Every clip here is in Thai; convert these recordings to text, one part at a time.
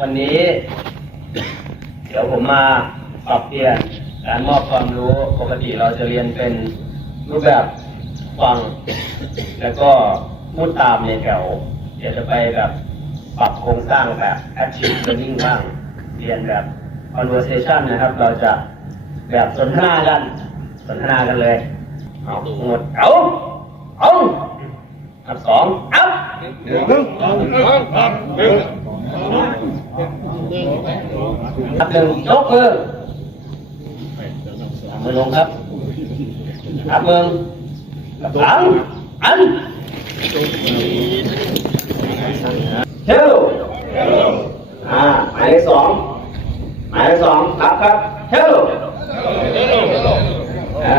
วันนี้ เดี๋ยวผมมาปรับเปลี่ยนการมอบความรู้ปกติเราจะเรียนเป็นรูปแบบฟัง แล้วก็พูดตามในแถวเดี๋ยวจะไปแบบปรับโครงสร้างแบบ active learning บ้างเรียนแบบ conversation นะครับ เราจะแบบสนทนากันสนทนากันเลย เอาหมดเอาเอาอับสองอัพอัับหนึ่งยกมืออับมือลงครับอับมืออับสามอันเฮลอ่าหมายเลขสองหมายเลขสองครับครับเฮลอ่า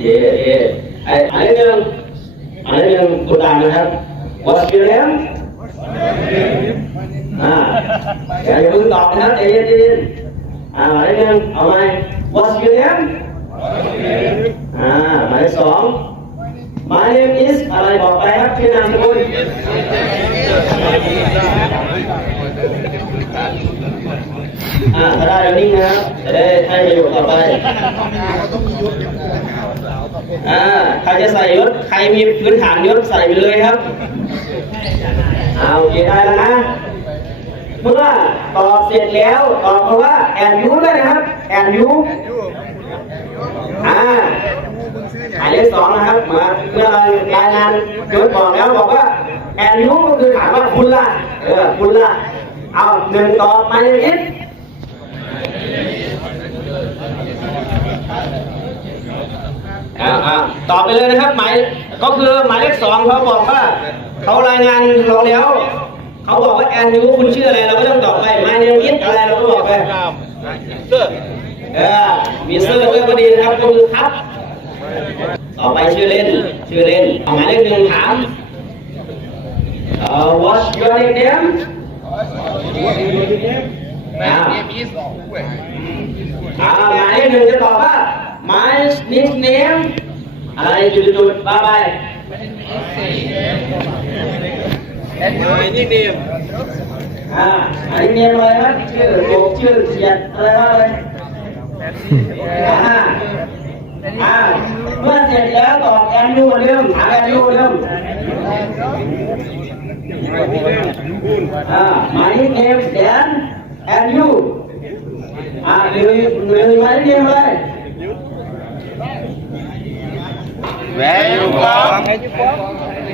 เย่เย่ไอ้หมายเลขหนึ่งหมายเลขหนึ่งคุณตามนะครับ What's your name อ่าอย่าอย่าเพิ่งตอบนะใจเย็นใจเย็นอ่าหมายเลขหนึ่งเอาไหม What's your name อ่าหมายเลขสอง My name is อะไรบอกไปครับชื่อนามสกุลอ่าถ้าได้แล้วนิ่งนะครับจะได้ให้ประโยชน์ต่อไปอ่าใครจะใส่ยศใครมีพื้นฐานยศใส่ไปเลยครับเอาโอเคได้แล้วนะ เมื่อตอบเสร็จแล้วตอบคำว่าแอนยูด้วยนะครับแอนยูอ่าหมายเลขสองนะครับมาเมื่อรายงานยศบอกแล้วบอกว่าแอนยูก็คือถามว่าคุณล่ะเออคุณล่ะเอาหนึ่งตอบหมายเลขอิดอ่าอ่าตอบไปเลยนะครับหมายก็คือหมายเลขสองเขาบอกว่าเขารายงานเราแล้ว เขาบอกว่าแอนยูคุณชื่ออะไรเราก็ต้องตอบไปมาเนมิดอะไรเราก็บอกไปเออมีเสื้อด้วยพอดีนะครับก็คือครับ ต่อไปชื่อเล่นชื่อเล่นเอาหมายเลขหนึ่งถามเอ่อ what's your nickname อ่าอ่าหมายเลขหนึ่งจะตอบว่า my nickname อะไรจุ ดๆบ้าไปอ่าหมายเลขอะไรครับชื่อโบกชื่อเขียนอะไรว่าเลย